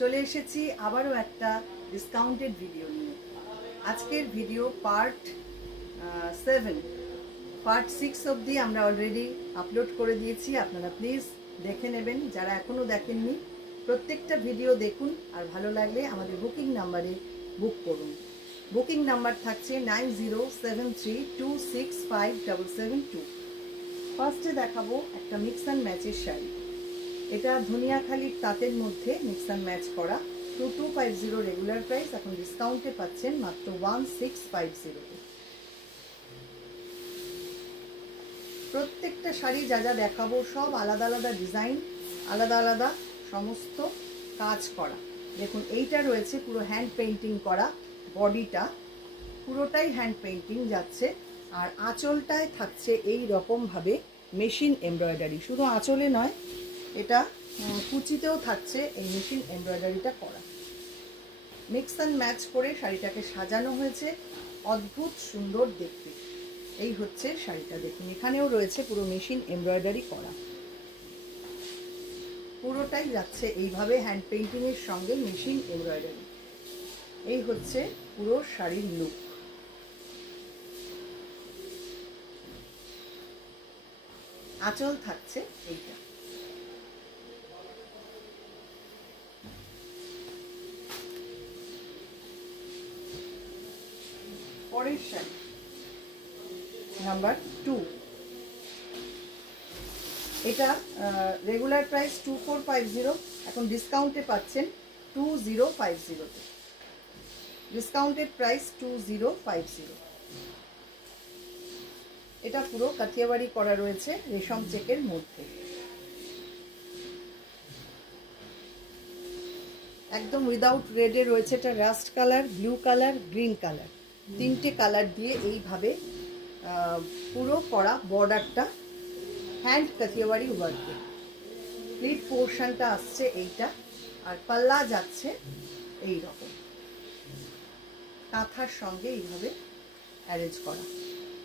চলে এসেছি আবারও একটা ডিসকাউন্টেড ভিডিও নিয়ে। আজকের ভিডিও পার্ট 7, পার্ট 6 অবধি আমরা অলরেডি আপলোড করে দিয়েছি। আপনারা প্লিজ দেখে নেবেন, যারা এখনও দেখেননি। প্রত্যেকটা ভিডিও দেখুন, আর ভালো লাগলে আমাদের বুকিং নাম্বারে বুক করুন। বুকিং নাম্বার থাকছে 9073265772। ফার্স্টে দেখাবো একটা মিক্স অ্যান্ড ম্যাচের শাড়ি। এটা ধনিয়াখালির তাঁতের মধ্যে মিক্স অ্যান্ড ম্যাচ করা। 2250 রেগুলার প্রাইস, এখন ডিসকাউন্টে পাচ্ছেন মাত্র 1650-তে। প্রত্যেকটা শাড়ি যা যা দেখাবো সব আলাদা আলাদা ডিজাইন, আলাদা আলাদা সমস্ত কাজ করা। দেখুন এইটা রয়েছে পুরো হ্যান্ড পেইন্টিং করা, বডিটা পুরোটাই হ্যান্ড পেইন্টিং যাচ্ছে। আর আঁচলটায় থাকছে এই রকমভাবে মেশিন এমব্রয়ডারি। শুধু আঁচলে নয়, এটা কুচিতেও থাকছে এই মেশিন এমব্রয়ডারিটা করা। মিক্স অ্যান্ড ম্যাচ করে শাড়িটাকে সাজানো হয়েছে, অদ্ভুত সুন্দর দেখতে। এই হচ্ছে শাড়িটা, দেখুন এখানেও রয়েছে পুরো মেশিন এমব্রয়ডারি করা। পুরোটাই যাচ্ছে এইভাবে হ্যান্ড পেইন্টিংয়ের সঙ্গে মেশিন এমব্রয়ডারি। এই হচ্ছে পুরো শাড়ির লুক। আঁচল থাকছে এইটা। পরের শাড়ি নাম্বার 2। এটা রেগুলার প্রাইস 2450, এখন ডিসকাউন্টে পাচ্ছেন 2050-তে। Discounted price 2050। এটা পুরো কাঠিয়াবাড়ি করা রয়েছে রেশম চেকের মধ্যে। একদম উইদাউট রেডে রয়েছে, এটা rushed colour, blue colour, green colour, তিনটে কালার দিয়ে এইভাবে পুরো করা। বর্ডারটা হ্যান্ড কাঠিয়াবাড়ি ওয়ার্কে, প্লিট পোর্শনটা আসছে এইটা, আর পাল্লা যাচ্ছে এই রকম কাঁথার সঙ্গে এইভাবে অ্যারেঞ্জ করা।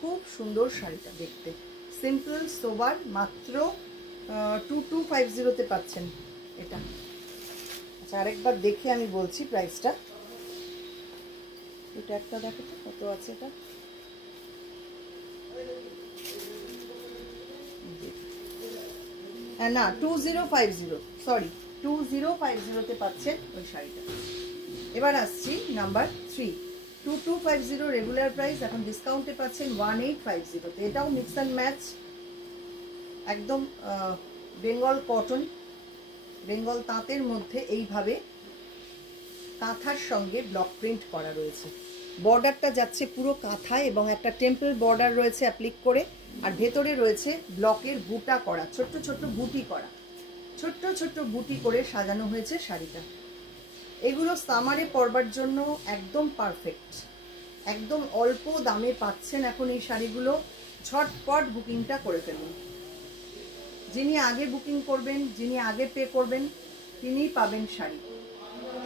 খুব সুন্দর শাড়িটা দেখতে, সিম্পল সোবার। মাত্র 2250-তে পাচ্ছেন এটা। আচ্ছা, আরেকবার দেখে আমি বলছি প্রাইসটা। এটা একটা দেখো তো কত আছে। এটা না 2050, সরি 2050-তে পাচ্ছেন ওই শাড়িটা। এবার আসছি নাম্বার 3। 2250 রেগুলার প্রাইস, এখন ডিসকাউন্টে পাচ্ছেন 1850-তে। এটাও মিক্স অ্যান্ড ম্যাচ, একদম বেঙ্গল কটন, বেঙ্গল তাঁতের মধ্যে এইভাবে কাঁথার সঙ্গে ব্লক প্রিন্ট করা রয়েছে। বর্ডারটা যাচ্ছে পুরো কাঁথায় এবং একটা টেম্পল বর্ডার রয়েছে অ্যাপ্লিক করে, আর ভেতরে রয়েছে ব্লকের বুটা করা, ছোট্ট ছোট্ট বুটি করা, ছোট্ট ছোট্ট বুটি করে সাজানো হয়েছে শাড়িটা। এগুলো সামারে পরবার জন্য একদম পারফেক্ট, একদম অল্প দামে পাচ্ছেন এখন এই শাড়িগুলো। ঝটপট বুকিংটা করে ফেলুন। যিনি আগে বুকিং করবেন, যিনি আগে পে করবেন, তিনিই পাবেন শাড়ি।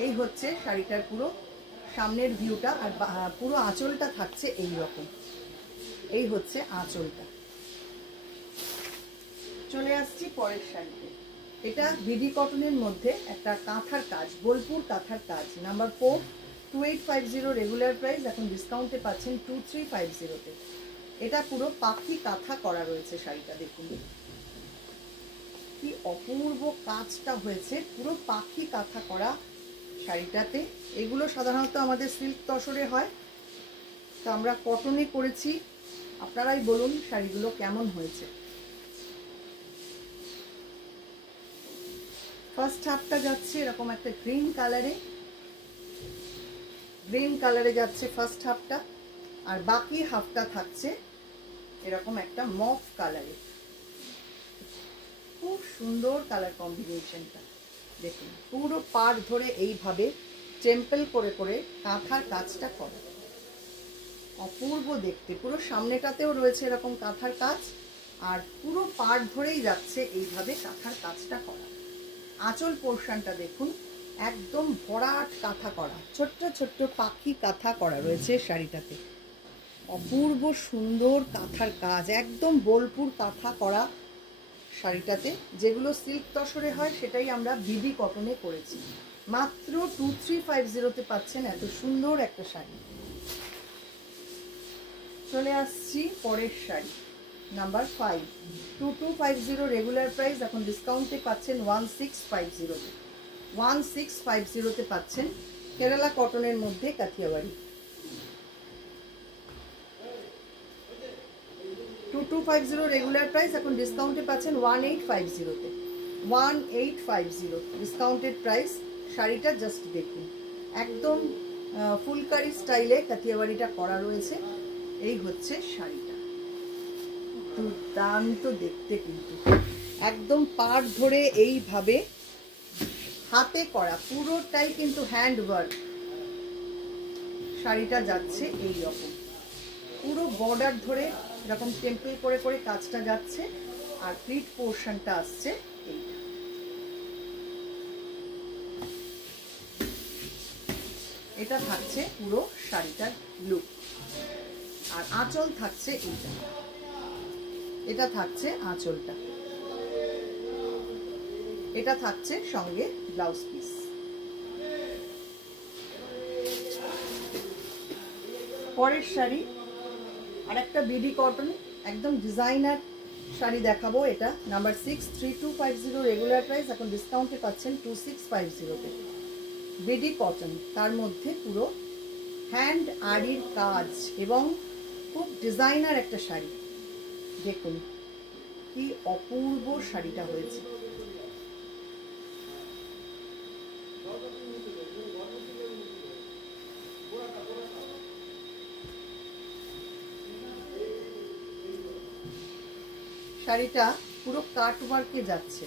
এই হচ্ছে শাড়িটার পুরো সামনের ভিউটা, আর পুরো আঁচলটা থাকছে এই রকম। এই হচ্ছে আঁচলটা। চলে আসছি পরের শাড়িতে। এটা ভিডি কটনের মধ্যে একটা কাঁথার কাজ, বোলপুর কাঁথার কাজ। নাম্বার 4, 2850 রেগুলার প্রাইস, এখন ডিসকাউন্টে পাচ্ছেন 2350-তে। এটা পুরো পাখি কাঁথা করা রয়েছে শাড়িটা। দেখুন কি অপূর্ব কাজটা হয়েছে, পুরো পাখি কাঁথা করা শাড়িটাতে। এগুলো সাধারণত আমাদের সিল্ক তসরে হয়, তো আমরা কটনে করেছি। আপনারাই বলুন শাড়িগুলো কেমন হয়েছে। ফার্স্ট হাফটা যাচ্ছে এরকম একটা গ্রিন কালারে, গ্রিন কালারে যাচ্ছে ফার্স্ট হাফটা, আর বাকি হাফটা থাকছে এরকম একটা মফ কালারে। খুব সুন্দর কালার কম্বিনেশনটা দেখুন। পুরো পাড় ধরে এইভাবে টেম্পল করে করে কাঁথার কাজটা করা, অপূর্ব দেখতে। পুরো সামনেটাতেও রয়েছে এরকম কাঁথার কাজ, আর পুরো পাড় ধরেই যাচ্ছে এইভাবে কাঁথার কাজটা করা। আঁচল পোর্শনটা দেখুন, একদম ভরাট কাঁথা করা, ছোট্ট ছোট্ট পাখি কাঁথা করা রয়েছে শাড়িটাতে। অপূর্ব সুন্দর কাঁথার কাজ, একদম বোলপুর কাঁথা করা শাড়িটাতে। যেগুলো সিল্ক তসরে হয় সেটাই আমরা বিবি কটনে করেছি। মাত্র 2350-তে পাচ্ছেন এত সুন্দর একটা শাড়ি। চলে আসছি পরের শাড়ি নাম্বার 5, 2250 রেগুলার প্রাইস, এখন ডিসকাউন্টে পাচ্ছেন 1650-তে। 1650-তে পাচ্ছেন কেরালা কটনের মধ্যে কাথিয়াবাড়ি। 2250 রেগুলার প্রাইস, এখন ডিসকাউন্টে পাচ্ছেন 1850-তে। 1850 ডিসকাউন্টেড প্রাইস। শাড়িটা জাস্ট দেখুন, একদম ফুলকারি স্টাইলে কাথিয়াবাড়িটা করা রয়েছে। এই হচ্ছে শাড়িটা, দুর্দান্ত দেখতে, কিন্তু একদম পাড় ধরে এইভাবে হাতে করা, পুরোটাই কিন্তু হ্যান্ড ওয়ার্ক। শাড়িটা যাচ্ছে এই রকম, পুরো বর্ডার ধরে এরকম টেম্পল করে করে কাজটা যাচ্ছে, আর প্লিট পোর্শনটা আসছে এইটা। এটা থাকছে পুরো শাড়িটার লুক, আর আঁচল থাকছে এইটা। এটা থাকছে আঁচলটা, এটা থাকছে সঙ্গে ব্লাউজ পিস। পরের শাড়ি আর একটা বিডি কটন, একদম ডিজাইনার শাড়ি দেখাবো। এটা নাম্বার 6, 3250 রেগুলার প্রাইস, এখন ডিসকাউন্টে পাচ্ছেন 2650-তে। বিডি কটন, তার মধ্যে পুরো হ্যান্ড আরির কাজ এবং খুব ডিজাইনার একটা শাড়ি। দেখুন কি অপূর্ব শাড়িটা হয়েছে। শাড়িটা পুরো কাট ওয়ার্কে যাচ্ছে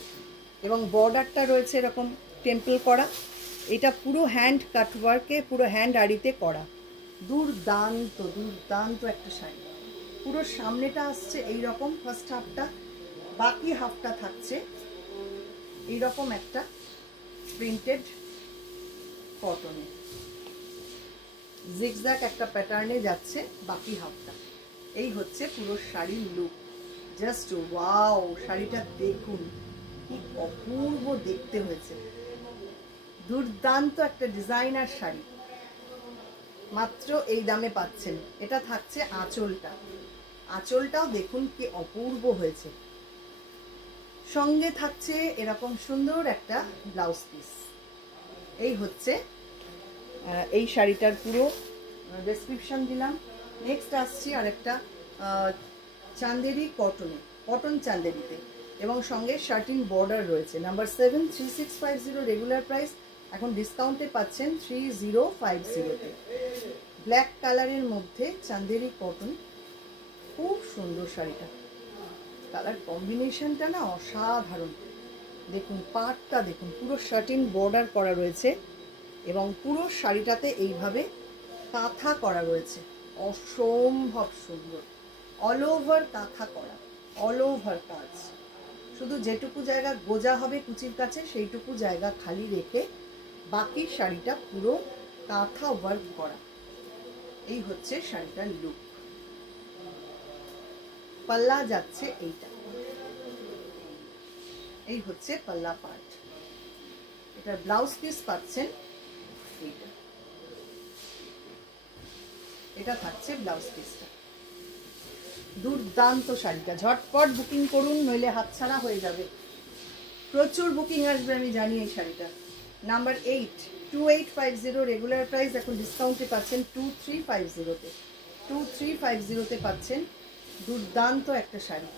এবং বর্ডারটা রয়েছে এরকম টেম্পল করা। এটা পুরো হ্যান্ড কাট ওয়ার্কে, পুরো হ্যান্ড আড়িতে করা। দুর্দান্ত দুর্দান্ত একটা শাড়ি। পুরো সামনেটা আসছে এই রকম ফার্স্ট হাফটা, বাকি হাফটা থাকছে এই রকম একটা প্রিন্টেড কটনে, জিগজ্যাগ একটা প্যাটার্নে যাচ্ছে বাকি হাফটা। এই হচ্ছে পুরো শাড়ির লুক। জাস্ট ওয়াও, শাড়িটা দেখুন কি অপূর্ব দেখতে হয়েছে। দুর্দান্ত একটা ডিজাইনার শাড়ি, মাত্র এই দামে পাচ্ছেন। এটা থাকছে আঁচলটা, আঁচলটাও দেখুন কি অপূর্ব হয়েছে। সঙ্গে থাকছে এরকম সুন্দর একটা ব্লাউজ পিস। এই হচ্ছে এই শাড়িটার পুরো ডেসক্রিপশন দিলাম। নেক্সট আসছি আরেকটা চান্দেরি কটনে, কটন চান্দেরিতে, এবং সঙ্গে শার্টিং বর্ডার রয়েছে। নাম্বার 7, 3650 রেগুলার প্রাইস, এখন ডিসকাউন্টে পাচ্ছেন 3050-তে। ব্ল্যাক কালারের মধ্যে চান্দেরি কটন, খুব সুন্দর শাড়িটা। কালার কম্বিনেশনটা না অসাধারণ। দেখুন পাড়টা দেখুন, পুরো শার্টিং বর্ডার করা রয়েছে এবং পুরো শাড়িটাতে এইভাবে কাঁথা করা রয়েছে, অসম্ভব সুন্দর। অল ওভার কাঁথা করা, অল ওভার কাজ। শুধু যেটুকু জায়গা গোজা হবে কুচির কাছে সেইটুকু জায়গা খালি রেখে বাকি শাড়িটা পুরো কাঁথা ওয়ার্ক করা। এই হচ্ছে শাড়িটার লুক। পাল্লা যাচ্ছে এইটা, এই হচ্ছে পাল্লা পার্ট। এটা ব্লাউজ পিস পাচ্ছেন এইটা, এটা থাকছে ব্লাউজ পিসটা। দুর্দান্ত শাড়িটা, ঝটপট বুকিং করুন নইলে হাতছাড়া হয়ে যাবে। প্রচুর বুকিং আসবে আমি জানি এই শাড়িটা। নাম্বার 8, 2850 রেগুলার প্রাইস, এখন ডিসকাউন্টে পাচ্ছেন 2350-তে। 2350-তে পাচ্ছেন দুর্দান্ত একটা শাড়ি।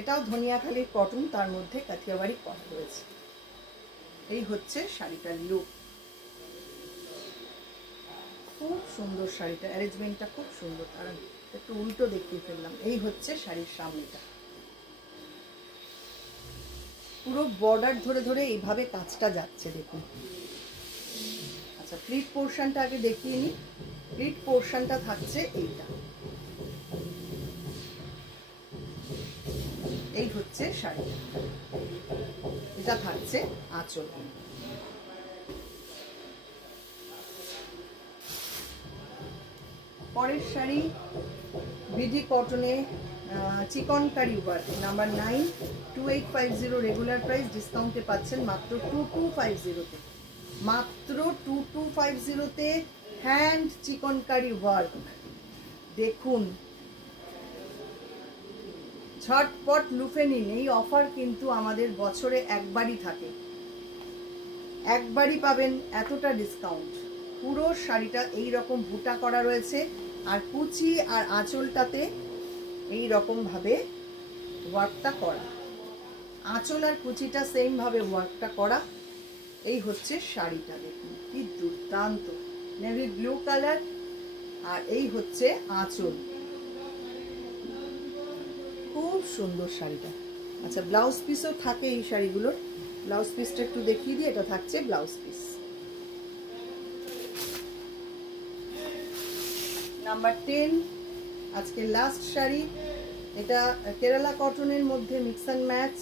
এটাও ধনিয়াখালীর কটন, তার মধ্যে কাঠিয়াবাড়ি করা রয়েছে। এই হচ্ছে শাড়িটার লুক, খুব সুন্দর শাড়িটা, অ্যারেঞ্জমেন্টটা খুব সুন্দর। কারণ একটু উল্টো দেখিয়ে ফেললাম। এই হচ্ছে শাড়ির সামনেটা, পুরো বর্ডার ধরে ধরে এইভাবে কাজটা যাচ্ছে দেখুন। আচ্ছা, প্লিট পোর্শনটা আগে দেখিয়ে নিই। প্লিট পোর্শনটা থাকছে এইটা, এই হচ্ছে শাড়ি, এটা থাকছে আঁচল। পরের শাড়ি বিডি কটনে chikankari work number 9, 2850 regular price, ডিসকাউন্টে পাচ্ছেন মাত্র 2250-তে। মাত্র 2250-তে হ্যান্ড চিকনকারি ওয়ার্ক। দেখুন, ঝটপট লুফে নিন। এই অফার কিন্তু আমাদের বছরে একবারই থাকে, একবারই পাবেন এতটা ডিসকাউন্ট। পুরো শাড়িটা এই রকম বুটা করা রয়েছে, আর কুচি আর আঁচলটাতে এই রকম ভাবে ওয়ার্কটা করা, আঁচল আর কুচিটা সেম ভাবে ওয়ার্কটা করা। এই হচ্ছে শাড়িটা, দেখুন কি দুর্দান্ত নেভি ব্লু কালার, আর এই হচ্ছে আঁচল। খুব সুন্দর শাড়িটা। আচ্ছা, ব্লাউজ পিসও থাকে এই শাড়িগুলোর। ব্লাউজ পিসটা একটু দেখিয়ে দিই। এটা থাকছে ব্লাউজ পিস। নাম্বার 10, আজকে লাস্ট শাড়ি। এটা কেরালা কটনের মধ্যে মিক্স অ্যান্ড ম্যাচ,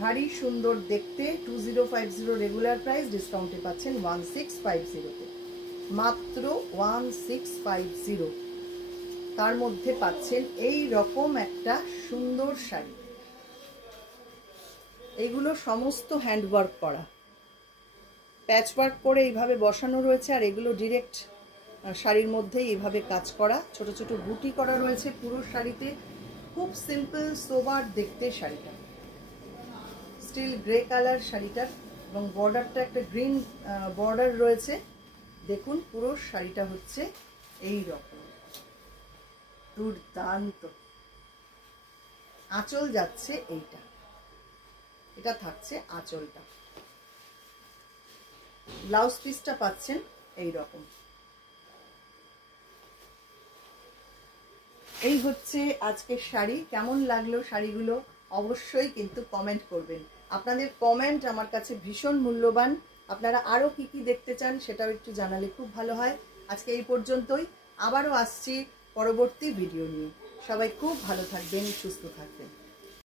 ভারী সুন্দর দেখতে। 2050 রেগুলার প্রাইস, ডিসকাউন্টে পাচ্ছেন 1650-তে। মাত্র 1650। তার মধ্যে পাচ্ছেন এই রকম একটা সুন্দর শাড়ি। এইগুলো সমস্ত হ্যান্ডওয়ার্ক করা, প্যাচওয়ার্ক করে এইভাবে বসানো রয়েছে, আর এগুলো ডিরেক্ট শাড়ির মধ্যে এইভাবে কাজ করা, ছোট ছোট বুটি করা রয়েছে পুরো শাড়িতে। খুব সিম্পল সোবার দেখতে শাড়িটা, স্টিল গ্রে কালার শাড়িটার, এবং বর্ডারটা একটা গ্রিন বর্ডার রয়েছে। দেখুন পুরো শাড়িটা হচ্ছে এই রকম দুর্দান্ত। আঁচল যাচ্ছে এইটা, এটা থাকছে আঁচলটা। ব্লাউজ পিসটা পাচ্ছেন এই রকম। এই হচ্ছে আজকের শাড়ি। কেমন লাগলো শাড়িগুলো অবশ্যই কিন্তু কমেন্ট করবেন। আপনাদের কমেন্ট আমার কাছে ভীষণ মূল্যবান। আপনারা আরো কি কি দেখতে চান সেটাও একটু জানালে খুব ভালো হয়। আজকে এই পর্যন্তই, আবারও আসছি পরবর্তী ভিডিও নিয়ে। সবাই খুব ভালো থাকবেন, সুস্থ থাকবেন।